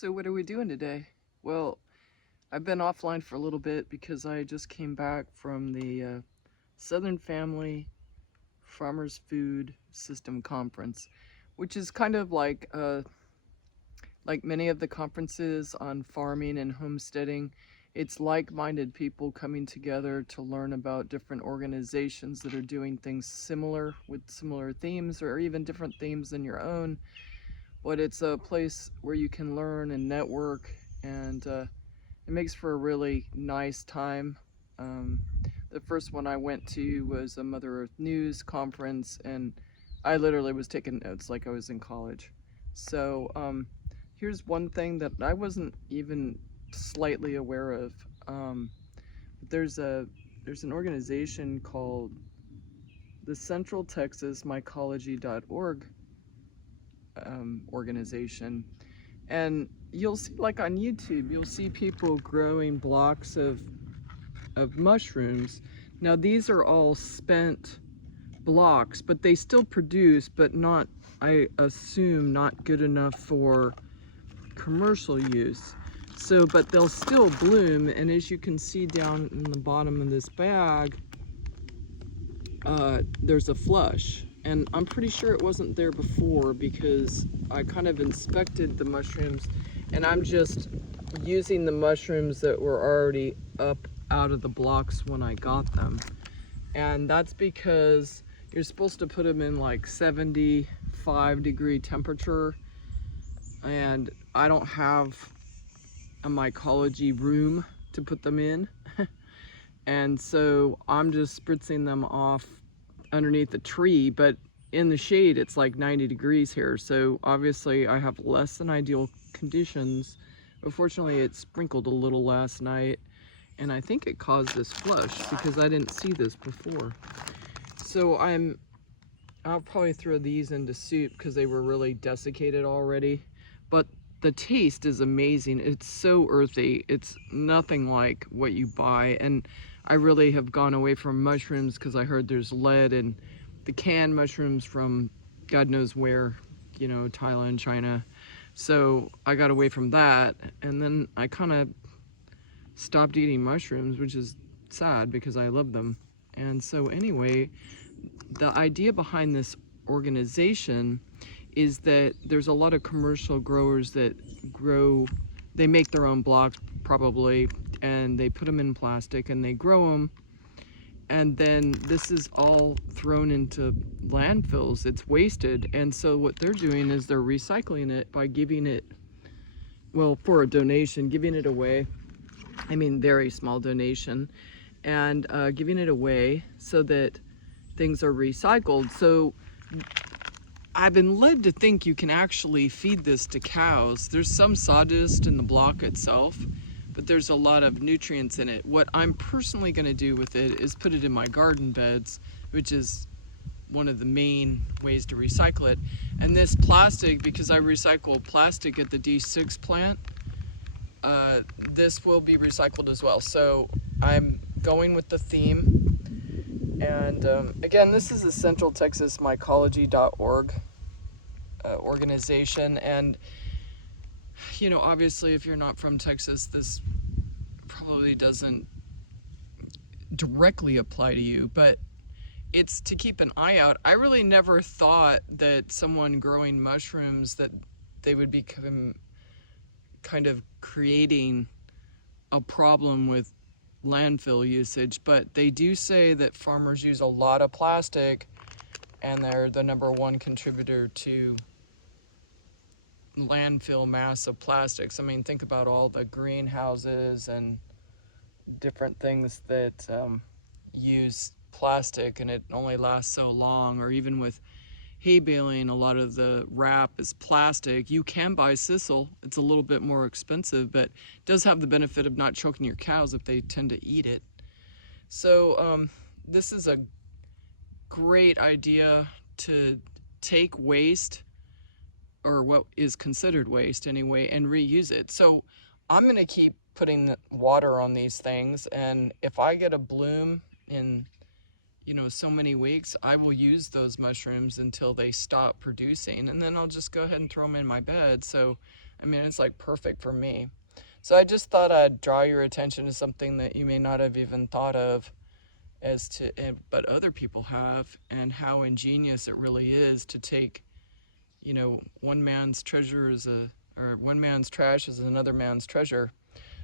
So what are we doing today? Well, I've been offline for a little bit because I just came back from the Southern Family Farmers Food System Conference, which is kind of like many of the conferences on farming and homesteading. It's like-minded people coming together to learn about different organizations that are doing things similar with similar themes or even different themes than your own. But it's a place where you can learn and network, and it makes for a really nice time. Um, the first one I went to was a Mother Earth News conference, and I literally was taking notes like I was in college. So here's one thing that I wasn't even slightly aware of. Um, there's an organization called the Central Texas Mycology.org organization, and you'll see, like on YouTube, you'll see people growing blocks of mushrooms. Now these are all spent blocks, but they still produce, but not, I assume, not good enough for commercial use. So, but they'll still bloom, and as you can see down in the bottom of this bag, there's a flush. And I'm pretty sure it wasn't there before because I kind of inspected the mushrooms, and I'm just using the mushrooms that were already up out of the blocks when I got them. And that's because you're supposed to put them in like 75-degree temperature, and I don't have a mycology room to put them in. And so I'm just spritzing them off underneath the tree, but in the shade it's like 90 degrees here, so obviously I have less than ideal conditions. But fortunately it sprinkled a little last night, and I think it caused this flush because I didn't see this before. So I'll probably throw these into soup because they were really desiccated already. But the taste is amazing. It's so earthy. It's nothing like what you buy. And I really have gone away from mushrooms because I heard there's lead in the canned mushrooms from God knows where, you know, Thailand, China. So I got away from that, and then I kind of stopped eating mushrooms, which is sad because I love them. And so anyway, the idea behind this organization is that there's a lot of commercial growers that they make their own blocks probably, and they put them in plastic and they grow them, and then this is all thrown into landfills. It's wasted, and so what they're doing is they're recycling it by giving it, well, for a donation, giving it away. I mean, very small donation, and giving it away so that things are recycled. So I've been led to think you can actually feed this to cows. There's some sawdust in the block itself, but there's a lot of nutrients in it. What I'm personally going to do with it is put it in my garden beds, which is one of the main ways to recycle it. And this plastic, because I recycle plastic at the D6 plant, this will be recycled as well. So I'm going with the theme. And again, this is the Central Texas Mycology.org organization. And, you know, obviously if you're not from Texas, this probably doesn't directly apply to you, but it's to keep an eye out. I really never thought that someone growing mushrooms, that they would become kind of creating a problem with landfill usage, but they do say that farmers use a lot of plastic, and they're the #1 contributor to landfill mass of plastics. I mean, think about all the greenhouses and different things that use plastic, and it only lasts so long. Or even with hay baling, a lot of the wrap is plastic. You can buy sisal. It's a little bit more expensive, but it does have the benefit of not choking your cows if they tend to eat it. So this is a great idea to take waste, or what is considered waste anyway, and reuse it. So I'm going to keep putting water on these things, and if I get a bloom in, you know, so many weeks, I will use those mushrooms until they stop producing, and then I'll just go ahead and throw them in my bed. So I mean, it's like perfect for me. So I just thought I'd draw your attention to something that you may not have even thought of but other people have, and how ingenious it really is to take, you know, one man's treasure or one man's trash is another man's treasure.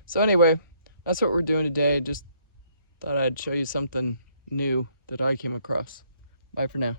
So anyway, that's what we're doing today. Just thought I'd show you something new that I came across. Bye for now.